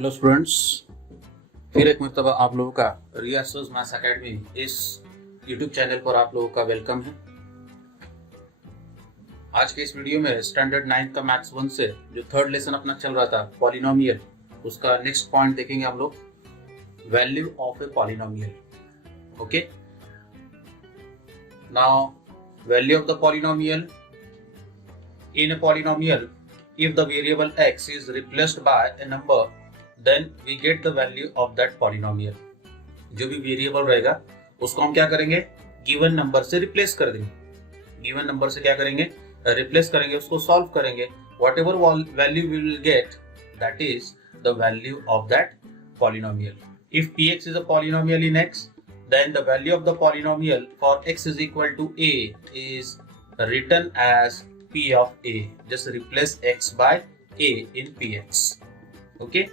Hello students, फिर एक मरतबा आप लोगों का रियासर्स मैथ्स एकेडमी इस यूट्यूब चैनल पर आप लोगों का वेलकम है। आज के इस वीडियो में स्टैंडर्ड 9 का मैथ्स 1 से जो थर्ड लेसन अपना चल रहा था पॉलिनोमियल, उसका नेक्स्ट पॉइंट देखेंगे हम लोग, value of a polynomial. Okay, now value of the polynomial in a polynomial, if the variable x is replaced by a number, then we get the value of that polynomial. जो भी variable रहेगा उसको हम क्या करेंगे, given number से replace कर देंगे। गिवन नंबर से क्या करेंगे, रिप्लेस करेंगे, उसको सॉल्व करेंगे। whatever value we will get, that is the value of that polynomial. If px is a polynomial in x, then the value of the polynomial for x is equal to a is written as p of a. Just replace x by a in px. Okay.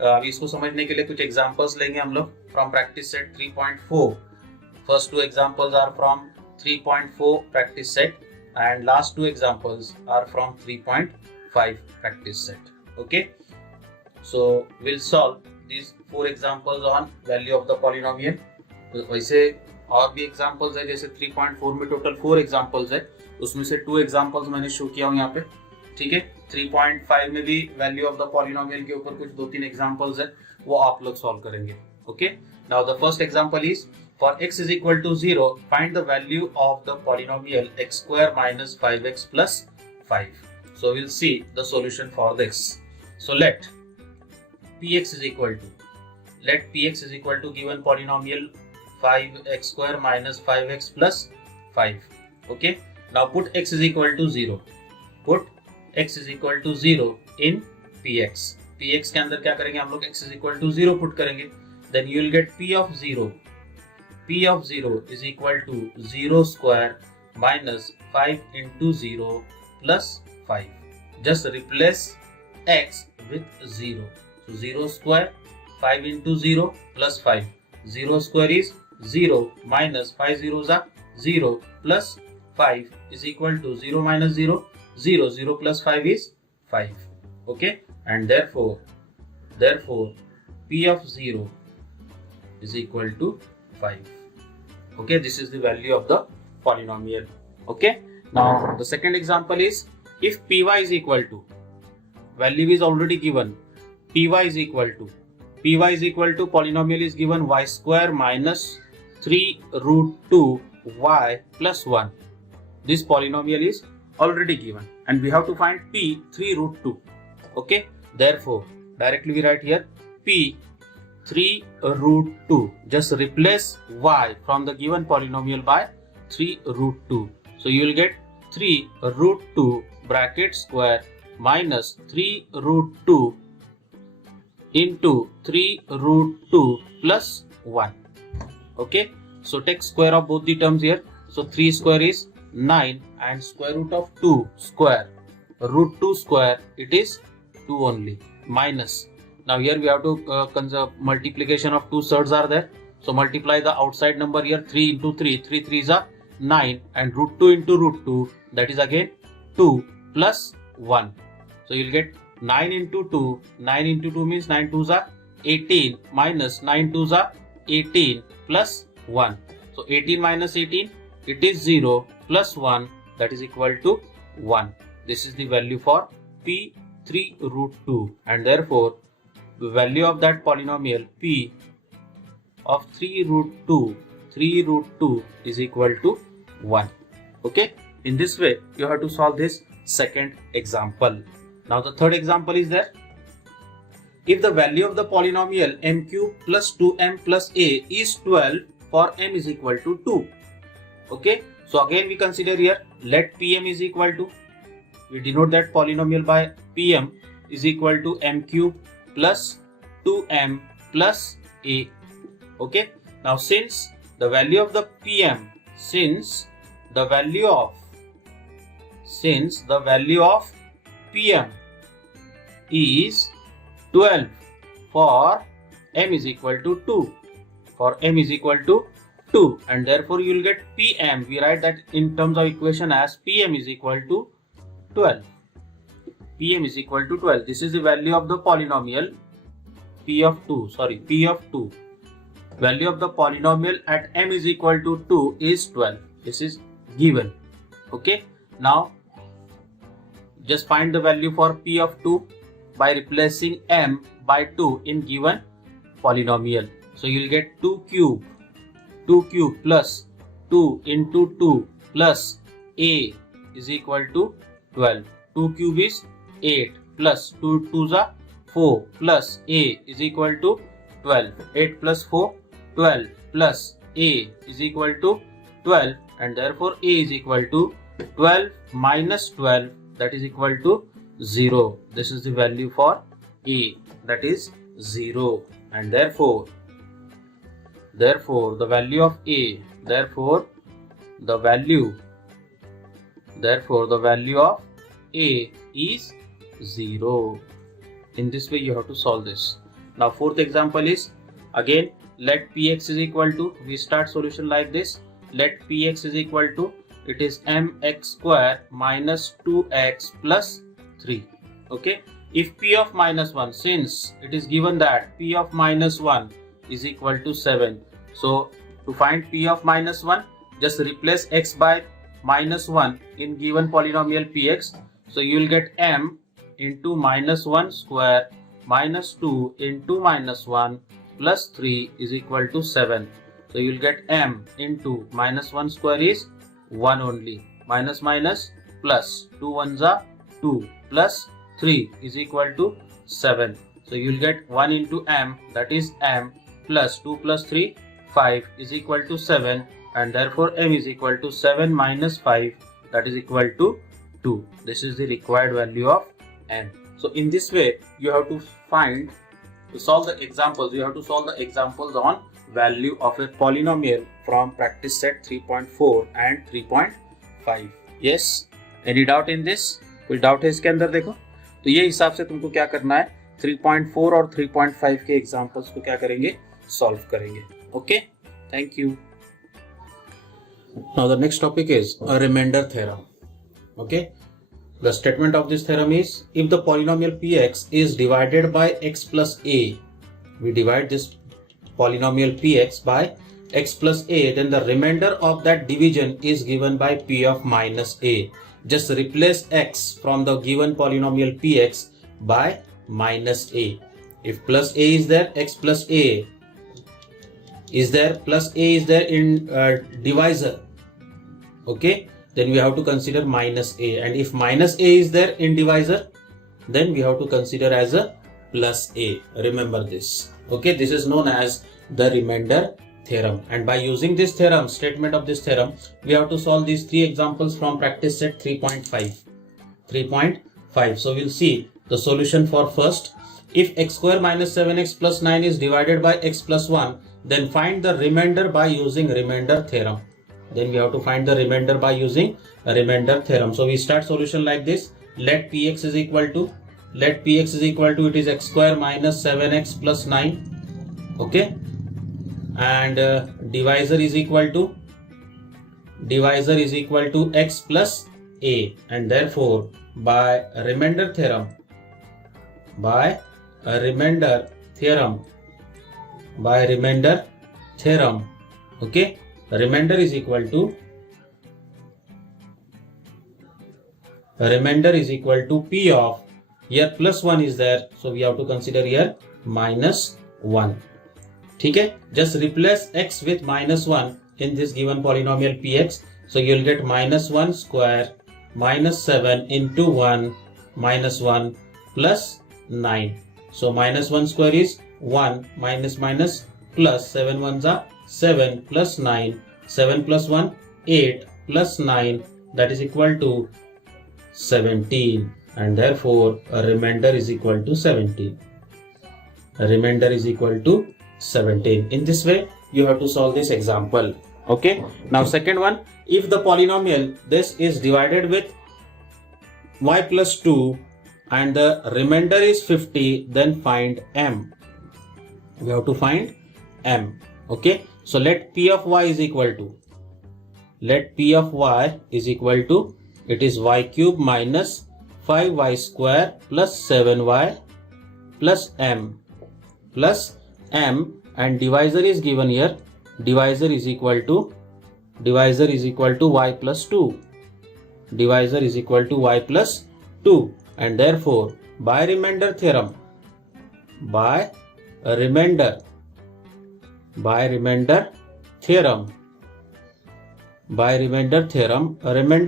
इसको समझने के लिए कुछ examples लेंगे हम लोग from practice set 3.4. First two examples are from 3.4 practice set and last two examples are from 3.5 practice set. Okay, so we'll solve these four examples on value of the polynomial. तो वैसे और भी examples है, जैसे 3.4 में total 4 examples है, उसमें से 2 एग्जांपल्स मैंने शो किया हूँ यहाँ पे। ठीक है, 3.5 में भी वैल्यू ऑफ द पॉलिनोमियल के ऊपर कुछ 2-3 एग्जांपल्स है, वो आप लोग सॉल्व करेंगे। Okay, now the first example is for x is equal to 0, find the value of the polynomial x square minus 5x plus 5. So we'll see the solution for this. So let px is equal to given polynomial 5x square minus 5x plus 5. Okay, now put x is equal to 0. Put x is equal to 0 in px. px के अंदर क्या करेंगे हम लोग, x is equal to 0 put करेंगे, then you will get p of 0. P of 0 is equal to 0 square minus 5 into 0 plus 5. Just replace x with 0. So 0 square 5 into 0 plus 5. 0 square is 0 minus 5 zeros are 0 plus 5 is equal to 0 minus 0. 0 0 plus 5 is 5. Okay, and therefore P of 0 is equal to 5. Okay, this is the value of the polynomial. Okay, now the second example is if py is equal to, value is already given, py is equal to polynomial is given y square minus 3 root 2 y plus 1. This polynomial is already given and we have to find p 3 root 2. Okay, therefore directly we write here p 3 root 2. Just replace y from the given polynomial by 3 root 2. So you will get 3 root 2 bracket square minus 3 root 2 into 3 root 2 plus 1. Okay, so take square of both the terms here. So 3 square is 9 and square root of 2 square, root 2 square, it is 2 only, minus. Now here we have to consider multiplication of two surds are there. So multiply the outside number here, 3 into 3, 3 3s are 9 and root 2 into root 2, that is again 2 plus 1. So you will get 9 into 2, 9 into 2 means 9 2s are 18 minus 9 2s are 18 plus 1. So 18 minus 18, it is 0 plus 1, that is equal to 1. This is the value for p 3 root 2 and therefore the value of that polynomial p of 3 root 2 is equal to 1. Okay, in this way you have to solve this second example. Now the third example is there. If the value of the polynomial m cube plus 2m plus a is 12 for m is equal to 2. Okay, so again we consider here, let pm is equal to, we denote that polynomial by pm is equal to m cube plus 2m plus a. Okay, now since the value of the pm, since the value of pm is 12 for m is equal to 2, and therefore you will get pm, we write that in terms of equation as pm is equal to 12. Pm is equal to 12. This is the value of the polynomial P of 2, value of the polynomial at m is equal to 2 is 12. This is given. Okay, now just find the value for P of 2 by replacing m by 2 in given polynomial. So you will get 2 cube plus 2 into 2 plus a is equal to 12. 2 cube is 8 plus 2 2s are 4 plus a is equal to 12. 8 plus 4, 12 plus a is equal to 12, and therefore a is equal to 12 minus 12, that is equal to 0. This is the value for a, that is 0, and therefore the value of a, therefore the value of a is 0. In this way you have to solve this. Now fourth example is, again let px is equal to, we start solution like this, let px is equal to, it is mx square minus 2x plus 3. Okay, if p of minus 1, since it is given that p of minus 1 is equal to 7, so to find p of minus 1, just replace x by minus 1 in given polynomial px. So you will get m into minus 1 square minus 2 into minus 1 plus 3 is equal to 7. So you will get m into minus 1 square is 1 only, minus minus plus 2 ones are 2 plus 3 is equal to 7. So you will get 1 into m, that is m, plus 2 plus 3, 5 is equal to 7, and therefore m is equal to 7 minus 5, that is equal to 2. This is the required value of m. So in this way you have to solve the examples on value of a polynomial from practice set 3.4 and 3.5. Yes, any doubt in this? कोई doubt है इसके अंदर? देखो तो ये हिसाब से तुमको क्या करना है, 3.4 और 3.5 के एग्जांपल्स को क्या करेंगे, सॉल्व करेंगे. Okay, thank you. Now the next topic is a remainder theorem. Okay, the statement of this theorem is, if the polynomial px is divided by x plus a, we divide this polynomial px by x plus a, then the remainder of that division is given by p of minus a. Just replace x from the given polynomial px by minus a. If plus a is there, x plus a is there, plus a is there in divisor, okay, then we have to consider minus a, and if minus a is there in divisor, then we have to consider as a plus a. Remember this. Okay, this is known as the remainder theorem, and by using this theorem, statement of this theorem, we have to solve these three examples from practice set 3.5. So we'll see the solution for first. If x square minus 7x plus 9 is divided by x plus 1, then find the remainder by using remainder theorem. Then we have to find the remainder by using a remainder theorem. So we start solution like this. Let px is equal to, it is x square minus 7x plus 9. Okay, and divisor is equal to x plus a, and therefore by a remainder theorem, okay, remainder is equal to p of, here plus 1 is there, so we have to consider here minus 1. ठीक है, just replace x with minus 1 in this given polynomial px, so you will get minus 1 square minus 7 into 1 minus 1 plus 9. So minus 1 square is 1 minus minus plus 7 ones are 7 plus 9, 7 plus 1, 8 plus 9, that is equal to 17, and therefore a remainder is equal to 17. In this way you have to solve this example. Okay, now second one, if the polynomial this is divided with y plus 2 and the remainder is 50, then find m. We have to find m. Okay, so let p of y is equal to, it is y cube minus 5y square plus 7y plus m plus m, and divisor is given here. Divisor is equal to y plus 2. Divisor is equal to y plus 2, and therefore by remainder theorem, a remainder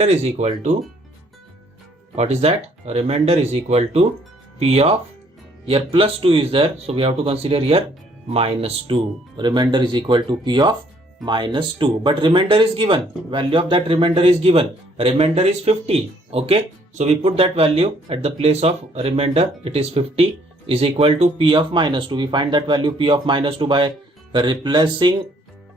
is equal to, what is that? A remainder is equal to p of, here plus 2 is there, so we have to consider here minus 2. Remainder is equal to p of minus 2, but remainder is given, value of that remainder is given. Remainder is 50. Okay, so we put that value at the place of remainder. It is 50 is equal to p of minus 2. We find that value p of minus 2 by replacing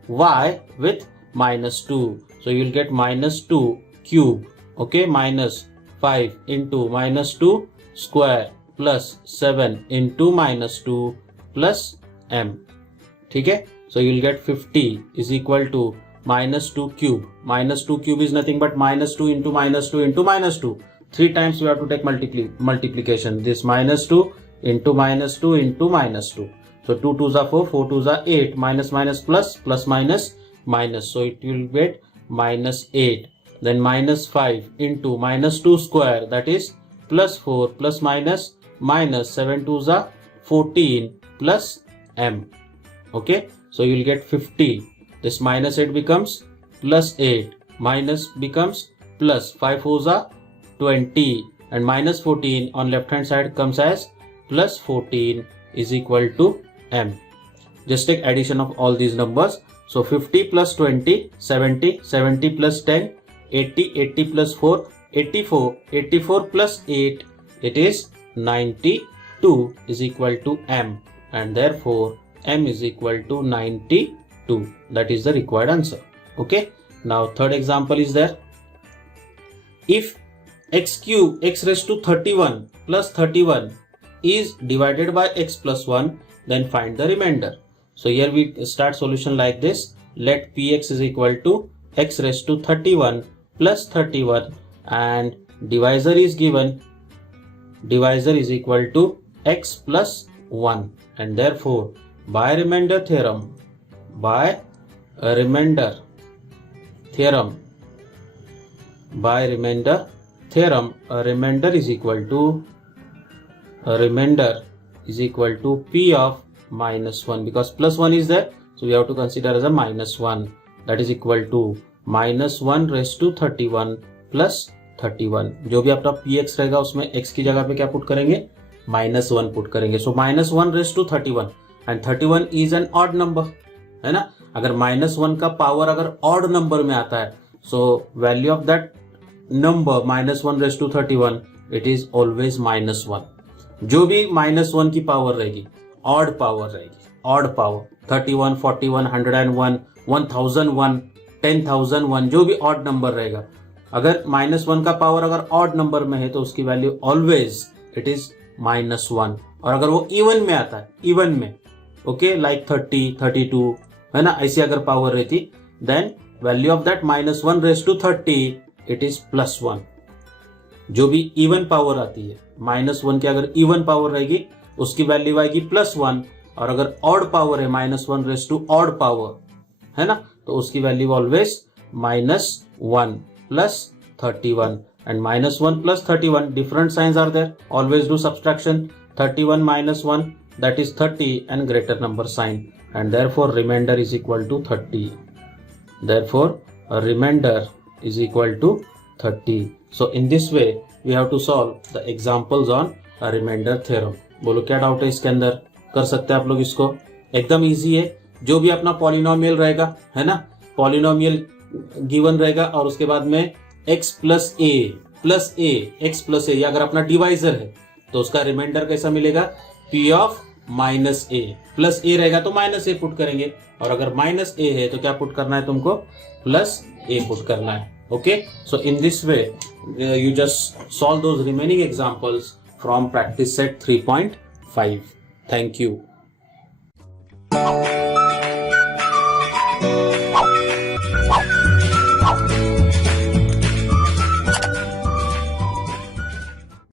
y with minus 2. So you will get minus 2 cube. Okay, minus 5 into minus 2 square plus 7 into minus 2 plus m. ठीक है, so you will get 50 is equal to minus 2 cube. Minus 2 cube is nothing but minus 2 into minus 2 into minus 2. 3 times we have to take multiplication. This minus 2 into minus 2 into minus 2. So 2 2s are 4, 4 2s are 8, minus minus plus, plus minus minus. So it will get minus 8. Then minus 5 into minus 2 square, that is plus 4 plus minus minus 7 2s are 14 plus m. Okay, so you will get 50. This minus 8 becomes plus 8, minus becomes plus 5 4s are 20, and minus 14 on left hand side comes as plus 14 is equal to m. Just take addition of all these numbers. So 50 plus 20, 70, 70 plus 10, 80, 80 plus 4, 84, 84 plus 8, it is 92 is equal to m, and therefore m is equal to 92. That is the required answer. Okay, now third example is there. If x cube x raised to 31 plus 31 is divided by x plus 1, then find the remainder. So here we start solution like this. Let px is equal to x raised to 31 plus 31, and divisor is given. Divisor is equal to x plus 1, and therefore by remainder theorem, a remainder is equal to p of minus 1, because plus 1 is there, so we have to consider as a minus 1. That is equal to minus 1 raised to 31 plus 31. जो भी आपका px रहेगा उसमें x की जगह पे क्या put करेंगे, minus 1 पुट करेंगे. So minus 1 raised to 31, and 31 is an odd number, है ना. अगर minus 1 का पावर अगर odd number में आता है, so value of that number minus 1 raised to 31, it is always minus 1. जो भी minus 1 की पावर रहेगी odd पावर रहेगी, odd पावर 31, 41, 101, 1001, 10,001, जो भी odd number रहेगा, अगर minus 1 का पावर अगर odd number में है तो उसकी value always it is minus 1. और अगर वो even में आता है, even में, ओके, लाइक 30, 32, है ना, ऐसी अगर पावर रहती, then value of that minus 1 raised to 30 it is plus 1. जो भी इवन पावर आती है, minus 1 की अगर इवन पावर रहेगी उसकी वैल्यू आएगी plus 1, और अगर ऑड पावर है minus 1 raised to odd power, है ना, तो उसकी value always minus 1 plus 31, and minus 1 plus 31 different signs are there. Always do subtraction. 31 minus 1, that is 30, and greater number sign, and therefore remainder is equal to 30. Therefore a remainder is equal to 30. So in this way we have to solve the examples on a remainder theorem. बोलो क्या doubt है इसके अंदर, कर सकते हैं आप लोग इसको, एकदम इजी है. जो भी अपना पॉलिनोमियल रहेगा, है ना, पॉलिनोमियल गिवन रहेगा और उसके बाद में x प्लस ए एक्स प्लस ए, अगर अपना डिवाइजर है तो उसका रिमाइंडर कैसा मिलेगा, p of minus a. Plus a रहेगा तो माइनस ए पुट करेंगे, और अगर माइनस ए है तो क्या पुट करना है तुमको, प्लस ए पुट करना है. Okay, so in this way you just solve those remaining examples from practice set 3.5. Thank you.